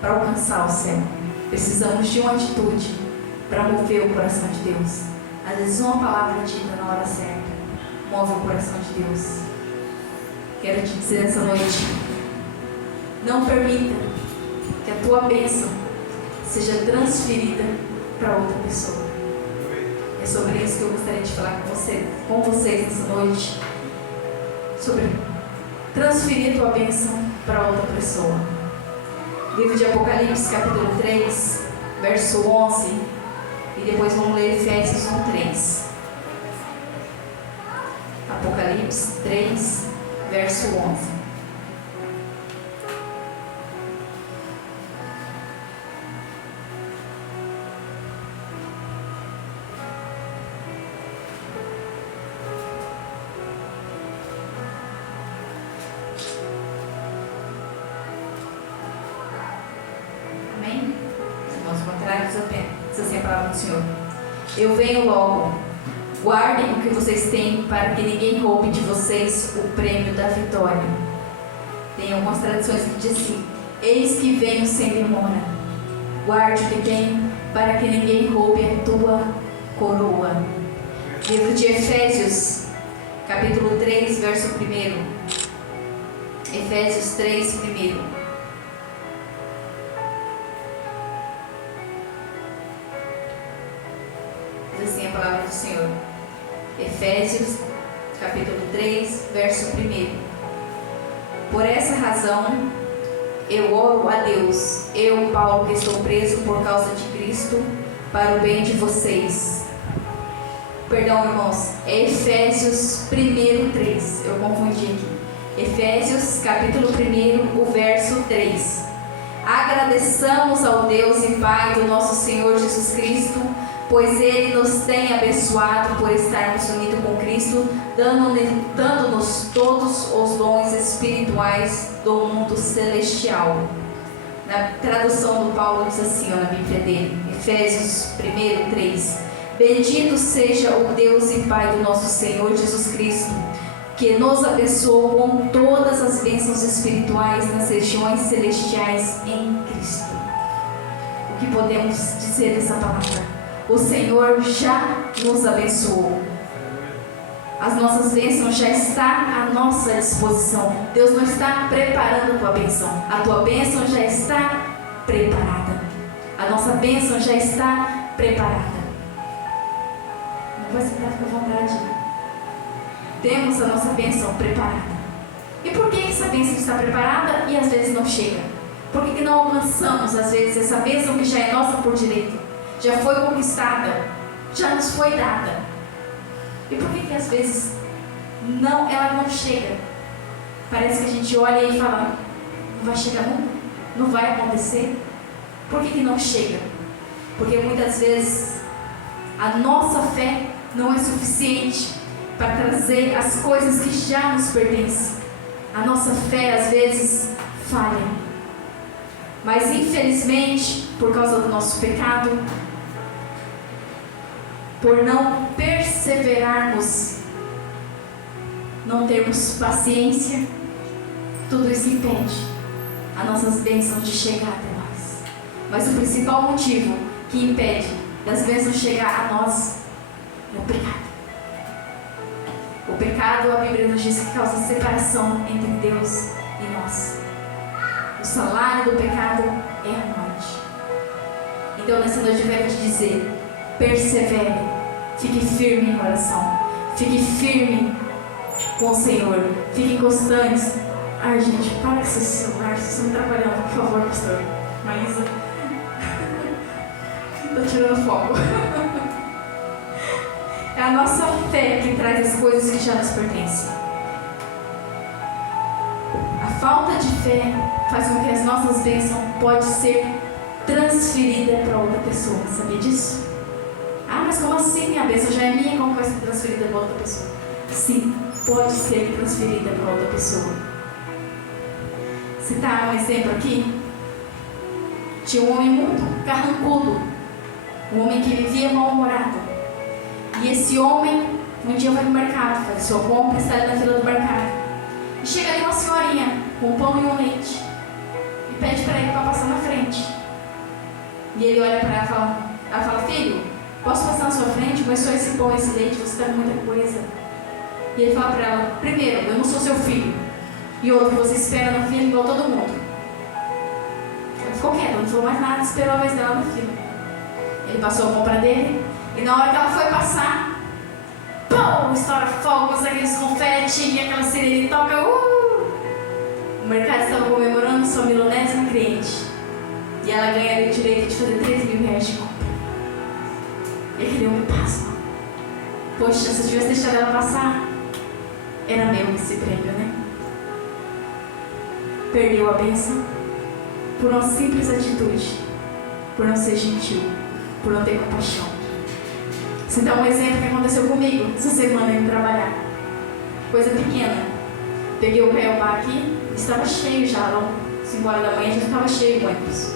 para alcançar o céu. Precisamos de uma atitude para mover o coração de Deus. Às vezes uma palavra dita na hora certa move o coração de Deus. Quero te dizer nessa noite, não permita que a tua bênção seja transferida para outra pessoa. É sobre isso que eu gostaria de falar com vocês nessa noite. Sobre transferir a tua bênção para outra pessoa. Livro de Apocalipse, capítulo 3, verso 11. E depois vamos ler Efésios 1:3. Apocalipse 3, verso 11. Amém? Irmãos contrários, diz assim a palavra do Senhor. Eu venho logo. Guardem o que vocês têm para que ninguém roube de vocês o prêmio da vitória. Tem algumas traduções que dizem assim: eis que venho sem demora. Guarde o que tem para que ninguém roube a tua coroa. Livro de Efésios, capítulo 3, verso 1. Efésios 3, 1. Diz assim a palavra do Senhor. Efésios, capítulo 3, verso 1. Por essa razão, eu oro a Deus, eu, Paulo, que estou preso por causa de Cristo, para o bem de vocês. Perdão, irmãos, é Efésios 1:3, eu confundi aqui. Efésios, capítulo 1, o verso 3. Agradeçamos ao Deus e Pai do nosso Senhor Jesus Cristo, pois Ele nos tem abençoado por estarmos unidos com Cristo, dando-nos todos os dons espirituais do mundo celestial. Na tradução do Paulo diz assim, na Bíblia dele, Efésios 1:3. Bendito seja o Deus e Pai do nosso Senhor Jesus Cristo, que nos abençoou com todas as bênçãos espirituais nas regiões celestiais em Cristo. O que podemos dizer dessa palavra? O Senhor já nos abençoou. As nossas bênçãos já estão à nossa disposição. Deus não está preparando a tua bênção. A tua bênção já está preparada. A nossa bênção já está preparada. Não vai sentar com vontade. Temos a nossa bênção preparada. E por que essa bênção está preparada e às vezes não chega? Por que não alcançamos às vezes essa bênção que já é nossa por direito? Já foi conquistada, já nos foi dada. E por que às vezes ela não chega? Parece que a gente olha e fala, não vai chegar nunca, não vai acontecer. Por que não chega? Porque muitas vezes a nossa fé não é suficiente para trazer as coisas que já nos pertencem. A nossa fé às vezes falha. Mas infelizmente, por causa do nosso pecado, por não perseverarmos, não termos paciência, tudo isso impede as nossas bênçãos de chegar até nós. Mas o principal motivo que impede das bênçãos chegar a nós é o pecado. O pecado, a Bíblia nos diz que causa separação entre Deus e nós. O salário do pecado é a morte. Então nessa noite eu quero te dizer, persevere, fique firme em oração, fique firme com o Senhor, fique constante. Ai gente, para com esse celular, vocês estão me trabalhando, por favor, pastor Maísa. Estou tirando foco. É a nossa fé que traz as coisas que já nos pertencem. A falta de fé faz com que as nossas bênçãos podem ser transferidas para outra pessoa. Sabia disso? Ah, mas como assim? A bênção já é minha, como vai ser transferida para outra pessoa? Sim, pode ser transferida para outra pessoa. Citar um exemplo aqui. Tinha um homem muito carrancudo, um homem que vivia mal-humorado. E esse homem, um dia vai no mercado, faz sua compra, está ali na fila do mercado. E chega ali uma senhorinha com um pão e um leite. E pede para ele para passar na frente. E ele olha para ela e fala, filho, posso passar na sua frente? Mas só esse pão, esse leite, você está com muita coisa. E ele fala para ela, primeiro, eu não sou seu filho. E outro, você espera no filho igual todo mundo. Ela ficou quieta, não falou mais nada, esperou a vez dela no filho. Ele passou a mão para dele, e na hora que ela foi passar, pum, estoura fogo, aqueles confete, e aquela sirene toca, O mercado estava comemorando sua milionésima cliente. E ela ganha o direito de fazer 3 mil reais de compra. E aquele homem passa. Poxa, se eu tivesse deixado ela passar, era meu esse prêmio, né? Perdeu a bênção por uma simples atitude, por não ser gentil, por não ter compaixão. Isso então é um exemplo que aconteceu comigo essa semana indo trabalhar. Coisa pequena. Peguei o Cuiabá aqui, estava cheio já, lá 5 horas da manhã já estava cheio o ônibus.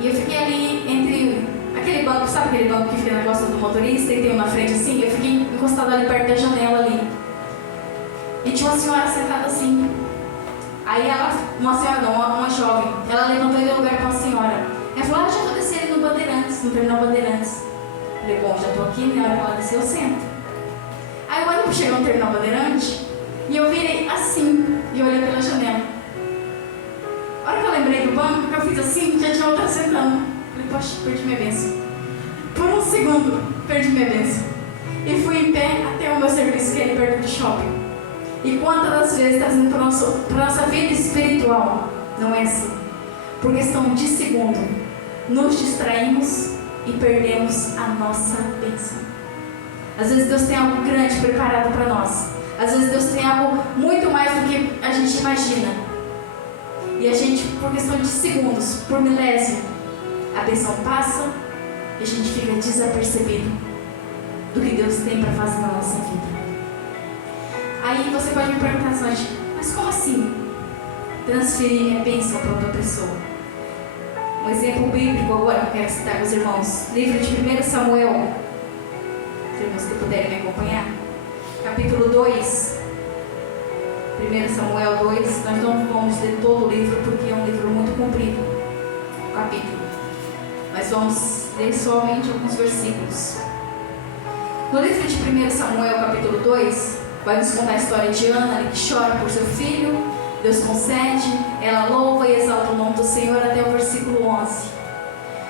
E eu fiquei ali entre aquele banco, sabe aquele banco que fica na costa do motorista e tem um na frente assim? Eu fiquei encostada ali perto da janela ali. E tinha uma senhora sentada assim. Aí ela, uma senhora não, uma jovem, ela levantou e deu lugar para uma senhora. Ela falou, já estou descendo no Bandeirantes, no terminal Bandeirantes. Eu falei, bom, já estou aqui, na hora que ela desceu, eu sento. Aí o ônibus chegou no terminal Bandeirantes e eu virei assim e olhei pela janela. A hora que eu lembrei do banco, que eu fiz assim, já tinha outra sentando. Falei, poxa, perdi minha bênção. Por um segundo, perdi minha bênção. E fui em pé até o meu serviço, que é perto do shopping. E quantas das vezes trazendo para a nossa vida espiritual, não é assim? Por questão de segundo, nos distraímos e perdemos a nossa bênção. Às vezes Deus tem algo grande preparado para nós. Às vezes Deus tem algo muito mais do que a gente imagina. E a gente, por questão de segundos, por milésimo, a bênção passa e a gente fica desapercebido do que Deus tem para fazer na nossa vida. Aí você pode me perguntar, mas como assim transferir minha bênção para outra pessoa? Um exemplo bíblico agora que eu quero citar com os irmãos. Livro de 1 Samuel. Os irmãos que puderem me acompanhar. Capítulo 2. 1 Samuel 2. Nós não vamos ler todo o livro porque é um livro muito comprido. O capítulo. Mas vamos ler somente alguns versículos. No livro de 1 Samuel, capítulo 2, vai nos contar a história de Ana, que chora por seu filho. Deus concede, ela louva e exalta o nome do Senhor até o versículo 11.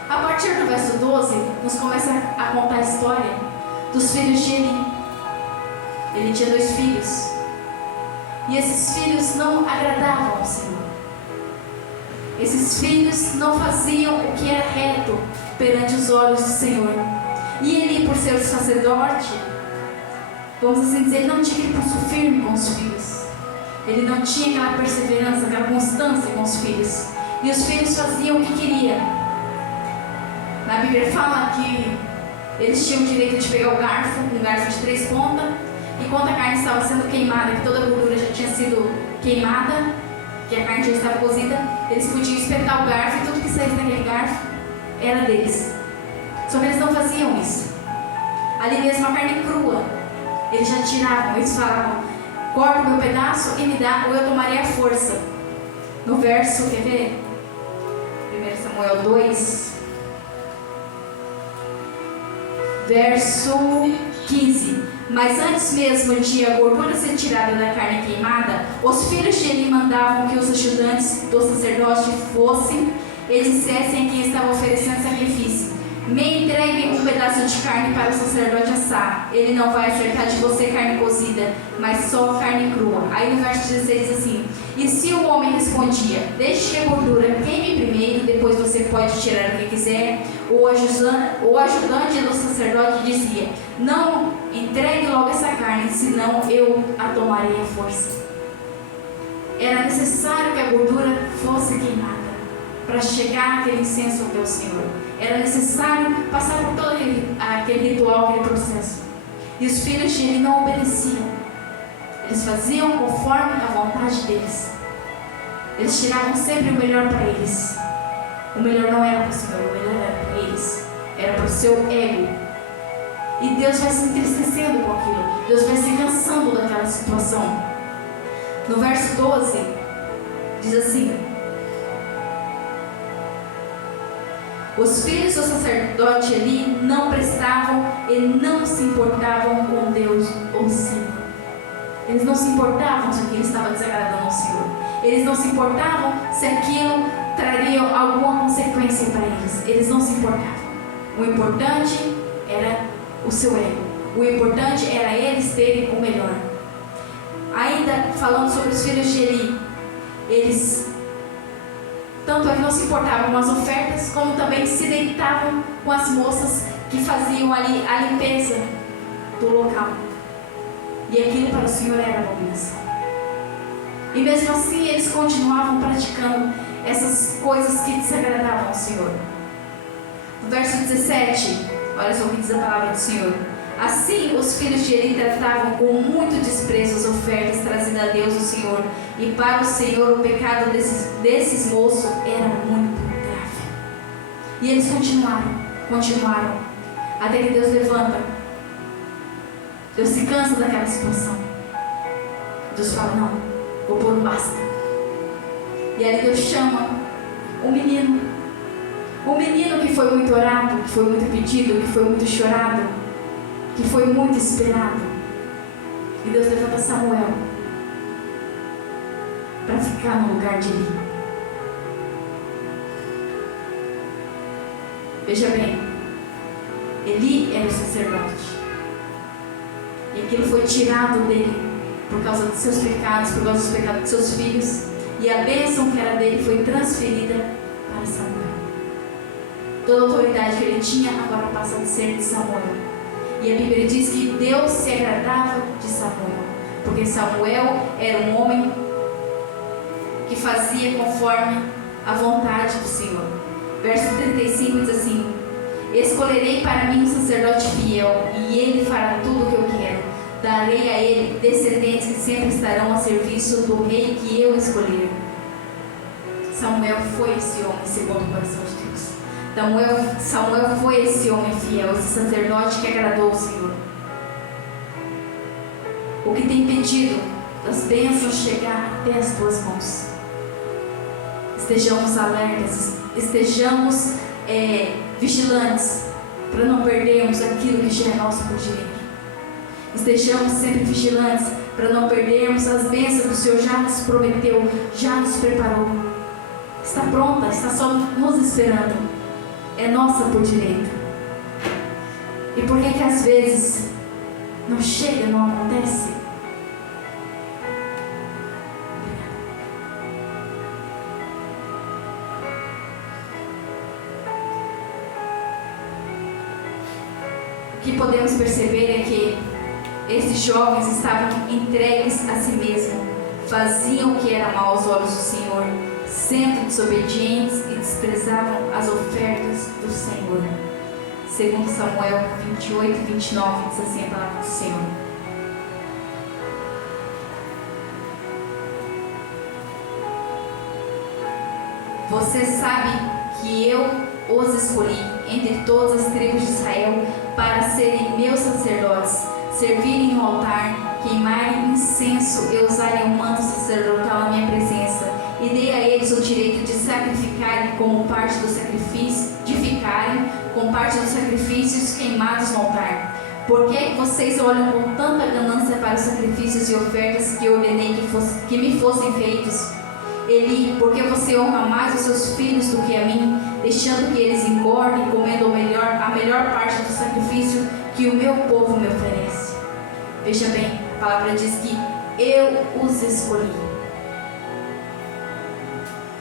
A partir do verso 12, nos começa a contar a história dos filhos de Eli. Ele tinha 2 filhos. E esses filhos não agradavam ao Senhor. Esses filhos não faziam o que era reto perante os olhos do Senhor. E Eli, por ser sacerdote, vamos assim dizer, ele não tinha aquele pulso firme com os filhos. Ele não tinha aquela perseverança, aquela constância com os filhos. E os filhos faziam o que queriam. Na Bíblia fala que eles tinham o direito de pegar o garfo, um garfo de 3 pontas, e quando a carne estava sendo queimada, que toda a gordura já tinha sido queimada, que a carne já estava cozida, eles podiam espetar o garfo e tudo que saísse daquele garfo era deles. Só que eles não faziam isso. Ali mesmo a carne crua, eles já tiravam, eles falavam, corta o meu pedaço e me dá, ou eu tomarei a força. No verso, quer ver? 1 Samuel 2, verso 15. Mas antes mesmo de a gordura ser tirada da carne queimada, os filhos de Eli mandavam que os ajudantes do sacerdote fossem e dissessem a quem estava oferecendo sacrifício: me entregue um pedaço de carne para o sacerdote assar. Ele não vai acertar de você carne cozida, mas só carne crua. Aí no verso 16 diz assim: e se o homem respondia: deixe que a gordura queime primeiro, depois você pode tirar o que quiser, o ajudante do sacerdote dizia: não entregue logo essa carne, senão eu a tomarei à força. Era necessário que a gordura fosse queimada para chegar aquele incenso até o Senhor. Era necessário passar por todo aquele ritual, aquele processo. E os filhos de Eli não obedeciam. Eles faziam conforme a vontade deles. Eles tiravam sempre o melhor para eles. O melhor não era para o Senhor, o melhor era para eles. Era para o seu ego. E Deus vai se entristecendo com aquilo. Deus vai se cansando daquela situação. No verso 12, diz assim: Os filhos do sacerdote Eli não prestavam e não se importavam com Deus ou Senhor. Eles não se importavam se aquilo estava desagradando ao Senhor. Eles não se importavam se aquilo traria alguma consequência para eles. Eles não se importavam. O importante era o seu ego. O importante era eles terem o melhor. Ainda falando sobre os filhos de Eli, eles tanto não se importavam com as ofertas, como também se deitavam com as moças que faziam ali a limpeza do local. E aquilo para o Senhor era abominação. E mesmo assim eles continuavam praticando essas coisas que desagradavam ao Senhor. No verso 17, olha só o que diz a palavra do Senhor. Assim os filhos de Eli tratavam com muito desprezo as ofertas trazidas a Deus o Senhor. E para o Senhor o pecado desses moços era muito grave. E eles continuaram, até que Deus levanta. Deus se cansa daquela situação. Deus fala, não, vou pôr um basta. E aí Deus chama um menino que foi muito orado, que foi muito pedido, que foi muito chorado, que foi muito esperado. E Deus levanta Samuel para ficar no lugar de Eli. Veja bem, Eli era o sacerdote. E aquilo foi tirado dele por causa dos seus pecados, por causa dos pecados dos seus filhos. E a bênção que era dele foi transferida para Samuel. Toda a autoridade que ele tinha agora passa a ser de Samuel. E a Bíblia diz que Deus se agradava de Samuel, porque Samuel era um homem que fazia conforme a vontade do Senhor. Verso 35 diz assim: escolherei para mim um sacerdote fiel, e ele fará tudo o que eu quero. Darei a ele descendentes que sempre estarão a serviço do rei que eu escolher. Samuel foi esse homem segundo o coração de Deus. Samuel foi esse homem fiel, esse sacerdote que agradou ao Senhor. O que tem impedido das bênçãos chegar até as tuas mãos? Estejamos alertas, estejamos vigilantes, para não perdermos aquilo que já é nosso por direito. Estejamos sempre vigilantes, para não perdermos as bênçãos que o Senhor já nos prometeu, já nos preparou. Está pronta, está só nos esperando. É nossa por direito. E por que às vezes não chega, não acontece? O que podemos perceber é que esses jovens estavam entregues a si mesmos, faziam o que era mal aos olhos do Senhor, sendo desobedientes e desprezavam as ofertas do Senhor. Segundo Samuel 28 e 29, diz assim a palavra do Senhor. Você sabe que eu os escolhi entre todas as tribos de Israel para serem meus sacerdotes, servirem no altar, queimarem incenso e usarem o manto sacerdotal na minha presença. E dei a eles o direito de sacrificarem como parte do sacrifício, de ficarem com parte dos sacrifícios queimados no altar. Por que vocês olham com tanta ganância para os sacrifícios e ofertas que eu ordenei que me fossem feitos? Eli, porque você honra mais os seus filhos do que a mim, deixando que eles engordem, comendo a melhor parte do sacrifício que o meu povo me oferece? Veja bem, a palavra diz que eu os escolhi.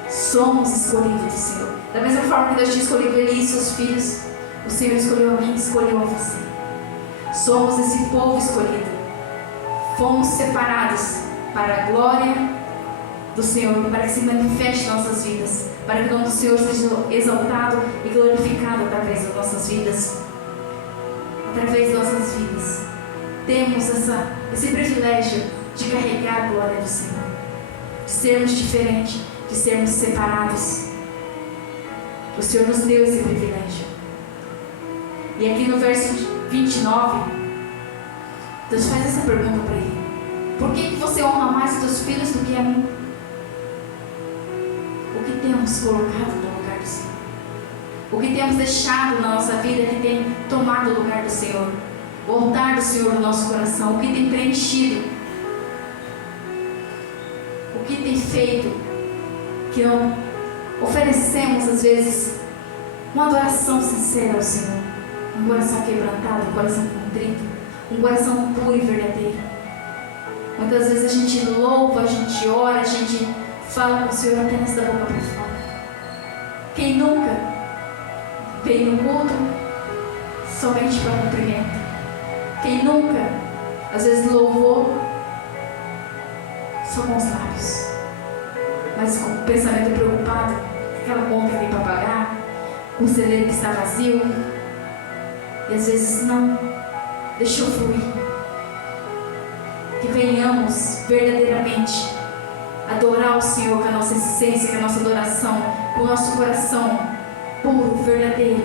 Somos escolhidos do Senhor. Da mesma forma que Deus tinha escolhido Eli e seus filhos, o Senhor escolheu a mim e escolheu a você. Somos esse povo escolhido. Fomos separados para a glória do Senhor, para que se manifeste em nossas vidas, para que o nome do Senhor seja exaltado e glorificado através das nossas vidas. Através das nossas vidas. Temos esse privilégio de carregar a glória do Senhor, de sermos diferentes, de sermos separados. O Senhor nos deu esse privilégio. E aqui no verso 29, Deus faz essa pergunta para ele: por que você honra mais os teus filhos do que a mim? O que temos colocado no lugar do Senhor? O que temos deixado na nossa vida que tem tomado o lugar do Senhor, o altar do Senhor no nosso coração, o que tem preenchido, o que tem feito que não oferecemos às vezes uma adoração sincera ao Senhor, um coração quebrantado, um coração contrito, um coração puro e verdadeiro. Muitas vezes a gente louva, a gente ora, a gente fala com o Senhor apenas da boca para fora. Quem nunca veio no culto somente para cumprimento? Quem nunca, às vezes, louvou só com os lábios, mas com o pensamento preocupado, aquela conta que tem para pagar, o celeiro que está vazio, e às vezes não deixou fluir. Que venhamos verdadeiramente adorar o Senhor com a nossa essência, com a nossa adoração, com o nosso coração puro, verdadeiro.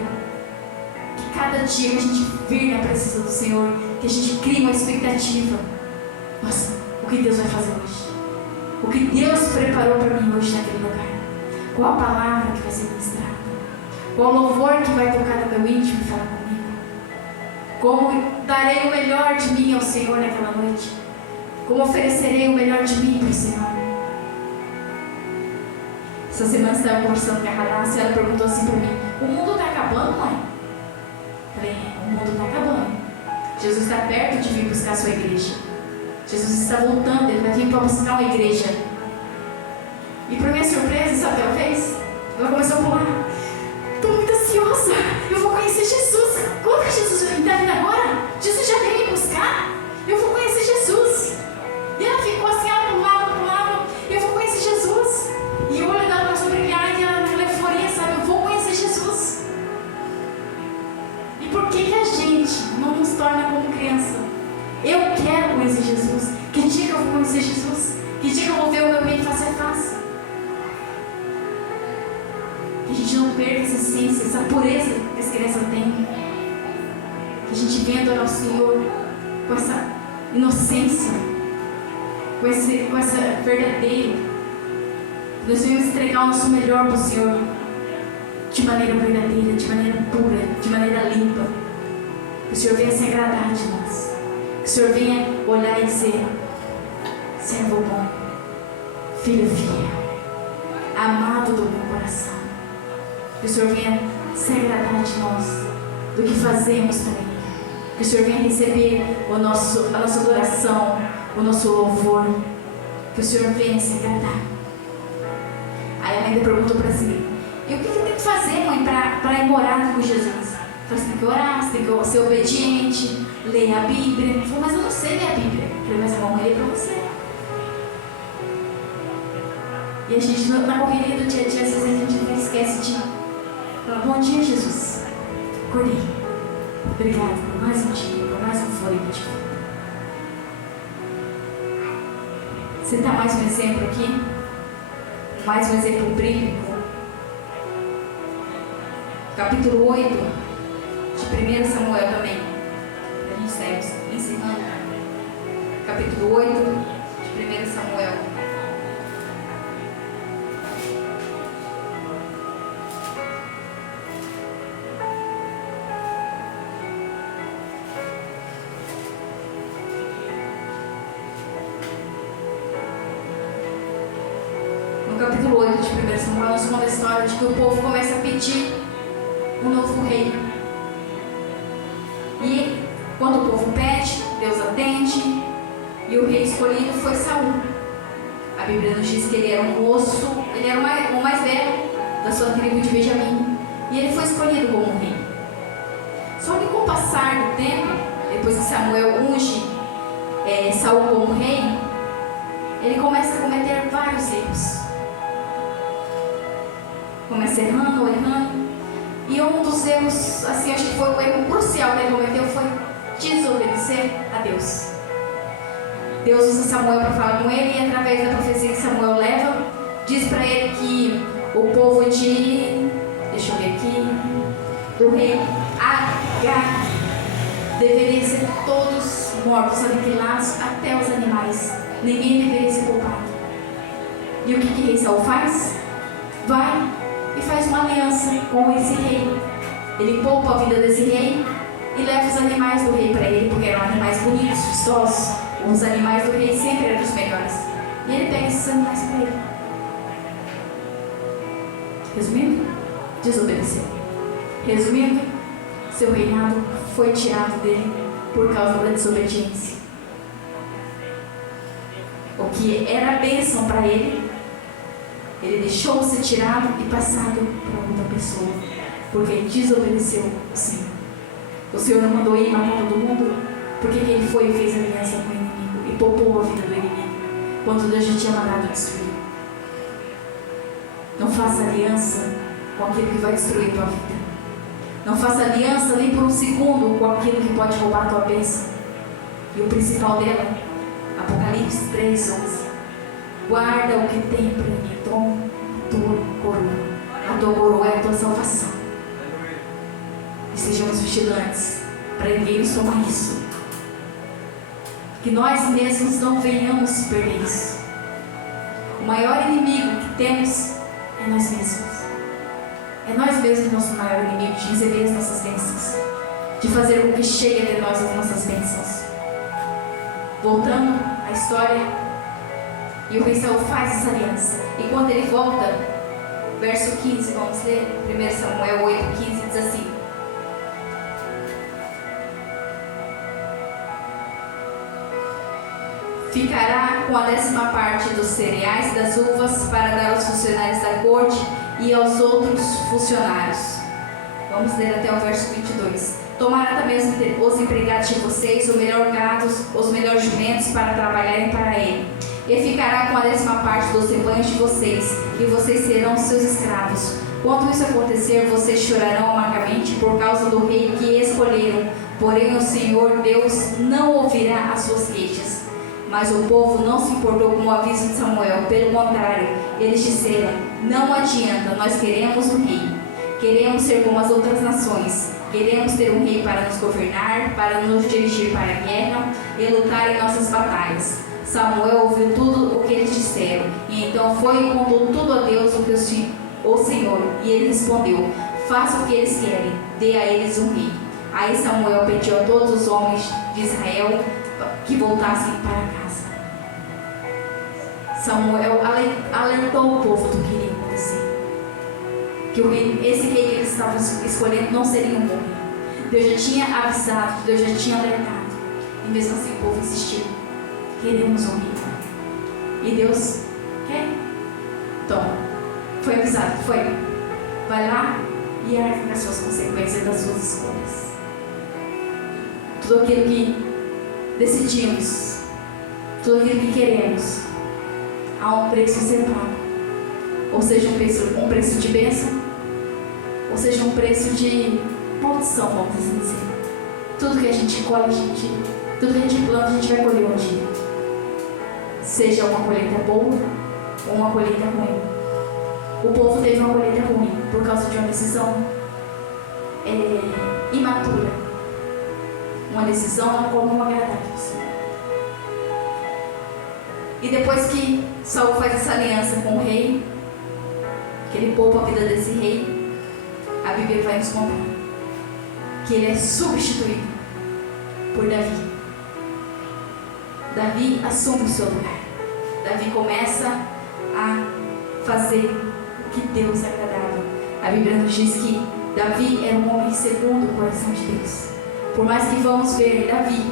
Que cada dia que a gente vir na presença do Senhor, que a gente crie uma expectativa. Nossa, o que Deus vai fazer hoje? O que Deus preparou para mim hoje naquele lugar? Qual a palavra que vai ser ministrada? Qual o louvor que vai tocar no meu íntimo e falar comigo? Como darei o melhor de mim ao Senhor naquela noite? Como oferecerei o melhor de mim para o Senhor? Essa semana eu estava conversando com a Radassa e ela perguntou assim para mim: o mundo está acabando, mãe? Eu falei: o mundo está acabando. Jesus está perto de vir buscar a sua igreja. Jesus está voltando, Ele vai vir para buscar uma igreja. E para minha surpresa, sabe o que ela fez? Ela começou a pular. Estou muito ansiosa, eu vou conhecer Jesus. Quando que Jesus está vindo agora? Jesus já veio me buscar? Eu vou conhecer Jesus. E ela ficou assim, ela pulava, eu vou conhecer Jesus. E o olho dela começou a brilhar e ela naquela euforia, sabe? Eu vou conhecer Jesus. E por que a gente não nos torna como criança? Eu quero conhecer Jesus. Que dia que eu vou conhecer Jesus? Que dia que eu vou ver o meu bem face a face? Que a gente não perca essa essência, essa pureza que as crianças têm. Que a gente venha adorar o Senhor com essa inocência, com essa verdadeira. Nós venhamos entregar o nosso melhor para o Senhor, de maneira verdadeira, de maneira pura, de maneira limpa. Que o Senhor venha se agradar de nós. Que o Senhor venha olhar e dizer: servo bom, filho fiel, amado do meu coração. Que o Senhor venha se agradar de nós, do que fazemos para Ele. Que o Senhor venha receber a nossa adoração, o nosso louvor. Que o Senhor venha se agradar. Aí a mãe perguntou para si: e o que eu tenho que fazer, mãe, para ir morar com Jesus? Eu falei: você tem que orar, você tem que ser obediente, ler a Bíblia. Ela falou: mas eu não sei ler a Bíblia. Eu falei: mas a mamãe lê para você. E a gente, na correria do dia a dia, às vezes a gente esquece de falar: bom dia, Jesus. Acordei. Obrigado por mais um dia, por mais um fôlego de vida. Você está mais um exemplo aqui? Mais um exemplo bíblico. Capítulo 8 de 1 Samuel também. A gente segue ensinando. Capítulo 8 de 1 Samuel. Capítulo 8 de 1 Samuel nos conta a história de que o povo começa a pedir um novo rei. E quando o povo pede, Deus atende, e o rei escolhido foi Saul. A Bíblia nos diz que ele era um moço, ele era o mais velho da sua tribo de Benjamim, e ele foi escolhido como rei. Só que com o passar do tempo, depois que Samuel unge Saul como rei, ele começa a cometer vários erros. Começa errando. E um dos erros, assim, acho que foi o erro crucial que ele cometeu, foi desobedecer a Deus. Deus usa Samuel para falar com ele, e através da profecia que Samuel leva, diz para ele que o povo de, deixa eu ver aqui, do rei Agag deveria ser todos mortos, aniquilados, até os animais. Ninguém deveria ser culpado. E o que rei Saul faz? Vai e e faz uma aliança com esse rei. Ele poupa a vida desse rei e leva os animais do rei para ele, porque eram animais bonitos, vistosos. Os animais do rei sempre eram os melhores. E ele pega esses animais para ele. Resumindo, desobedeceu. Resumindo, seu reinado foi tirado dele por causa da desobediência. O que era bênção para ele, ele deixou ser tirado e passado para outra pessoa, porque ele desobedeceu o Senhor. O Senhor não mandou ir matar todo mundo, porque ele foi e fez aliança com o inimigo e poupou a vida do inimigo, quando Deus já tinha mandado destruir. Não faça aliança com aquilo que vai destruir a tua vida. Não faça aliança nem por um segundo com aquilo que pode roubar a tua bênção. E o principal dela, Apocalipse 3:11. Guarda o que tem para mim, toma a tua coroa. A tua coroa é a tua salvação. E sejamos vigilantes para ninguém nos tomar isso. Que nós mesmos não venhamos perder isso. O maior inimigo que temos é nós mesmos. É nós mesmos nosso maior inimigo de receber as nossas bênçãos, de fazer com que chegue até nós as nossas bênçãos. Voltando à história, e o rei Saul faz essa aliança. E quando ele volta, verso 15, vamos ler, 1 Samuel 8:15, diz assim: ficará com a 10ª parte dos cereais e das uvas para dar aos funcionários da corte e aos outros funcionários. Vamos ler até o verso 22. Tomará também os empregados de vocês, o melhor gado, os melhores jumentos para trabalharem para ele. E ficará com a 10ª parte dos rebanhos de vocês, e vocês serão seus escravos. Quando isso acontecer, vocês chorarão amargamente por causa do rei que escolheram. Porém, o Senhor Deus não ouvirá as suas queixas. Mas o povo não se importou com o aviso de Samuel. Pelo contrário, eles disseram: não adianta, nós queremos um rei. Queremos ser como as outras nações. Queremos ter um rei para nos governar, para nos dirigir para a guerra e lutar em nossas batalhas. Samuel ouviu tudo o que eles disseram, e então foi e contou tudo a Deus o Senhor. E ele respondeu: faça o que eles querem, dê a eles um rei. Aí Samuel pediu a todos os homens de Israel que voltassem para casa. Samuel alertou o povo do que iria acontecer. Que esse rei que eles estavam escolhendo não seria um bom rei. Deus já tinha avisado, Deus já tinha alertado. E mesmo assim o povo insistiu: queremos um rei. E Deus quer? Toma. Foi avisado, foi. Vai lá e arca com as suas consequências das suas escolhas. Tudo aquilo que decidimos, tudo aquilo que queremos, há um preço a ser pago. Ou seja, um preço de bênção, ou seja, um preço de maldição, vamos assim dizer. Tudo que a gente colhe, tudo que a gente planta, a gente vai colher um dia. Seja uma colheita boa ou uma colheita ruim. O povo teve uma colheita ruim por causa de uma decisão imatura. Uma decisão a qual não agradava ao Senhor. E depois que Saul faz essa aliança com o rei, que ele poupa a vida desse rei, a Bíblia vai nos contar que ele é substituído por Davi. Davi assume o seu lugar. Davi começa a fazer o que Deus agradava. A Bíblia nos diz que Davi era um homem segundo o coração de Deus. Por mais que vamos ver Davi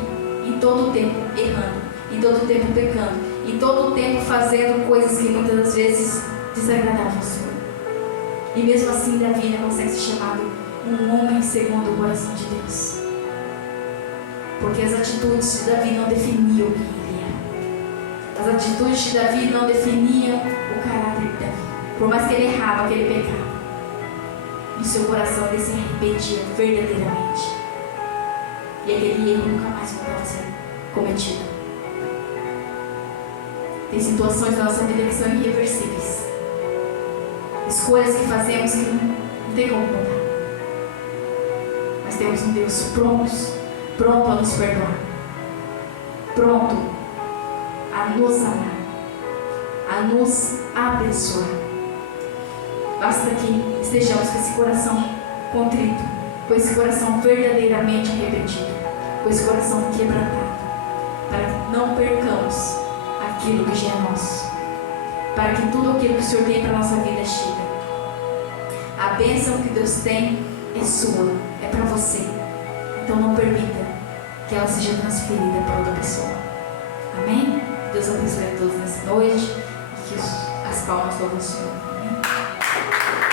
em todo o tempo errando, em todo o tempo pecando, em todo o tempo fazendo coisas que muitas das vezes desagradavam ao Senhor. E mesmo assim Davi não consegue ser chamado um homem segundo o coração de Deus. Porque as atitudes de Davi não definiam quem ele era. As atitudes de Davi não definiam o caráter de Davi. Por mais que ele errava, que ele pecava, em seu coração ele se arrependia verdadeiramente. E aquele erro nunca mais voltava a ser cometido. Tem situações da nossa vida que são irreversíveis. Escolhas que fazemos que não tem como mudar. Mas temos um Deus pronto a nos perdoar, pronto a nos amar, a nos abençoar. Basta que estejamos com esse coração contrito, com esse coração verdadeiramente arrependido, com esse coração quebrantado, para que não percamos aquilo que já é nosso, para que tudo aquilo que o Senhor tem para a nossa vida chegue. A bênção que Deus tem é sua, é para você. Então não permita que ela seja transferida para outra pessoa. Amém? Deus abençoe a todos nessa noite e que as palmas louvam o Senhor. Amém?